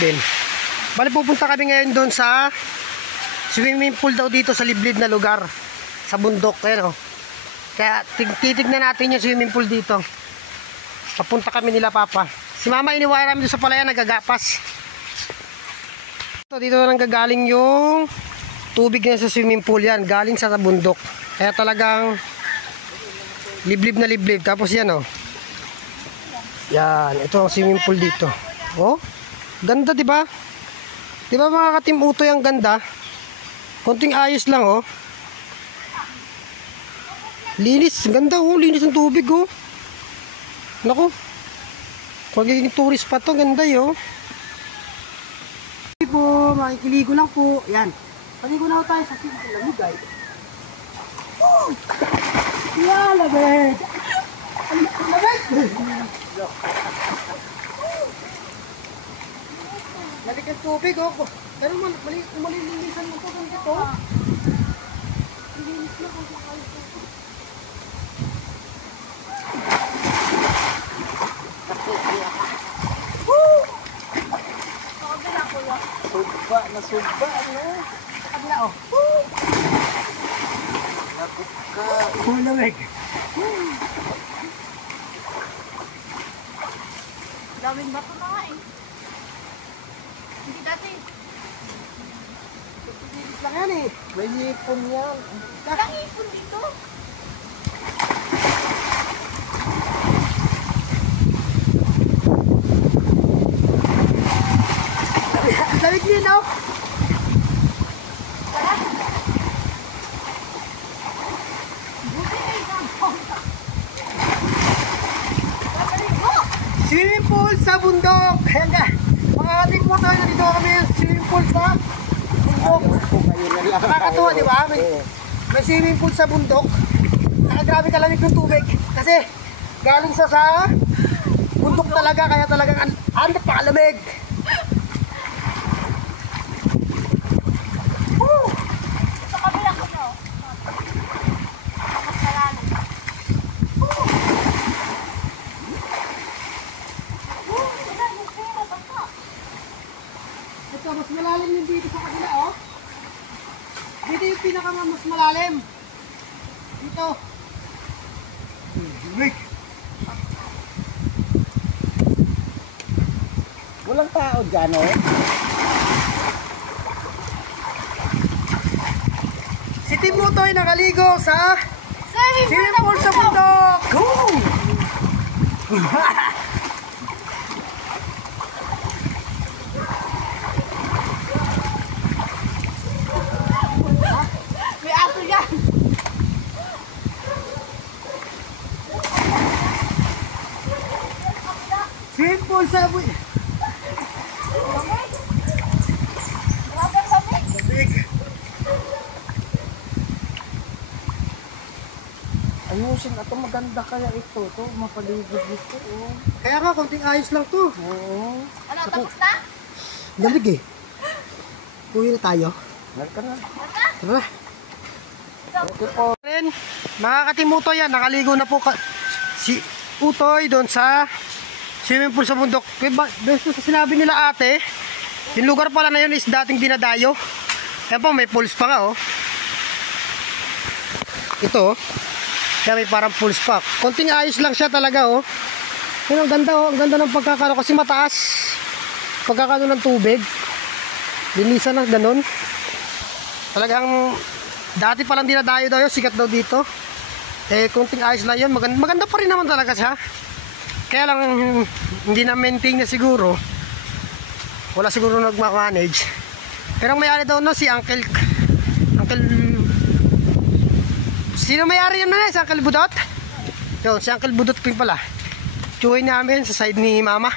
din. Bali pupunta kami ngayon doon sa swimming pool daw dito sa liblib na lugar. Sa bundok. Ayan, oh. Kaya titignan natin yung swimming pool dito. Papunta kami nila papa. Si mama iniwala namin doon sa palayan, nagagapas. Dito na nanggagaling yung tubig na sa swimming pool yan. Galing sa bundok. Kaya talagang liblib na liblib. Tapos yan, oh. Yan. Ito ang swimming pool dito. Oh. Ganda, diba? Diba mga ka-Team Utoy, ang ganda? Konting ayos lang, oh. Linis. Ganda, oh. Linis ng tubig, oh. Naku. Pagiging tourist pa to. Ganda, oh. Hindi po. Makikiligo lang po. Yan. Paligo na tayo sa swimming pool. Lamigay. Oh! Yan, lamig. Lamig. Lamig ang tubig, oh. Pero malilinisan mo po ganito. Linis na kung saan ito. Woo! Nakabila ko yan. Subba, nasubba, ano? Nakabila, oh. Woo! Nakuka. Lamig. Daming bato na nga eh. Hindi dati. Linis lang yan eh. May hipon yan. Walang ipon dito. Lamig din, oh. Swimming pool sa bundok. Ayan ka. Mga kating po tayo, nandito kami yung swimming pool sa bundok. Nakakatuwa, di ba? May swimming pool sa bundok. Grabe kalamig ng tubig. Kasi galing sa bundok talaga. Kaya talagang ang napakalamig. Sa kabila ko na. Mas malalim. Ito, mas malalim yung dito sa kabila, oh. Dito yung pinaka mas malalim. Dito. Walang tao dyan, oh. Si Team Utoy nakaligo sa swimming pool sa bundok. Go! May aso yan. Swimming pool sa bundok. Ayusin na ito, maganda kaya ito. Ito, mapaligid dito, oh. Kaya nga, konting ayos lang to. Oo. Ano, tapos na? Lamig eh. Uwi na tayo. Nalka na. Tara. Okay po. Ren, mga ka-Team Utoy yan, nakaligo na po si Utoy doon sa swimming pool sa bundok. Besto sa sinabi nila ate, yung lugar pala na yun is dating dinadayo. Yan po, may pools pa nga, oh. Ito, oh. Kaya may parang pools pa. Konting ayos lang siya talaga, oh. Yan, ang ganda, oh. Ang ganda ng pagkakano kasi mataas. Pagkakano ng tubig. Linisan na, ganun. Talagang dati palang dinadayo daw yun, sikat daw dito. Eh, konting ayos lang yun. Maganda pa rin naman talaga siya. Kaya lang, hindi na maintain na siguro. Wala siguro nagmamanage. Pero ang may-ari daw no, si Uncle... Sino may-ari yun na? Si Uncle Budot? Yun, si Uncle Budot pala. Tsuhay namin sa side ni Mama.